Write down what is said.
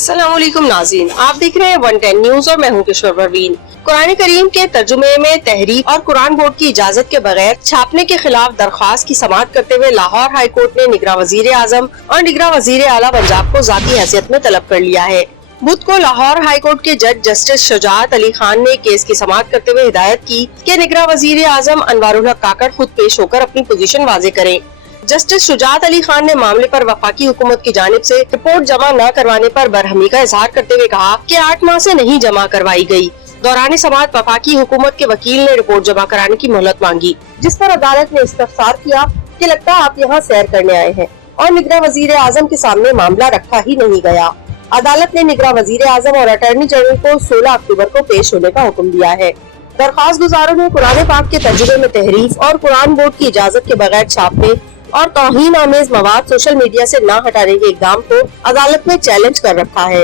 अस्सलाम वालेकुम नाज़रीन, आप देख रहे हैं 110 न्यूज और मैं हूं किशोर परवीन। कुरान करीम के तर्जुमे में तहरीफ और कुरान बोर्ड की इजाजत के बगैर छापने के खिलाफ दरख्वास्त की समाअत करते हुए लाहौर हाई कोर्ट ने निगरां वजीर आजम और निगरां वजीर आला पंजाब को जाती हैसियत में तलब कर लिया है। बुध को लाहौर हाई कोर्ट के जज जस्टिस शुजात अली खान ने केस की समाअत करते हुए हिदायत की कि निगरां वजीर आजम अनवारुल हक काकड़ खुद पेश होकर अपनी पोजीशन वाज़ेह करें। जस्टिस शुजात अली खान ने मामले पर वफाकी हुकूमत की जानिब से रिपोर्ट जमा न करवाने पर बरहमी का इजहार करते हुए कहा कि 8 माह से नहीं जमा करवाई गई। दौरान समाअत वफाकी हुकूमत के वकील ने रिपोर्ट जमा कराने की मोहलत मांगी, जिस पर अदालत ने इस्तफसार किया कि लगता है आप यहाँ सैर करने आए हैं और निगरां वजीर आजम के सामने मामला रखा ही नहीं गया। अदालत ने निगरां वजीर आजम और अटॉर्नी जनरल को 16 अक्टूबर को पेश होने का हुक्म दिया है। दरख्वास्त गुजारों ने कुरान पाक के तर्जुमे में तहरीफ और कुरान बोर्ड की इजाजत के बगैर छापने और तौहीन आमेज मवाद सोशल मीडिया से न हटाने के इक़दाम को अदालत में चैलेंज कर रखा है।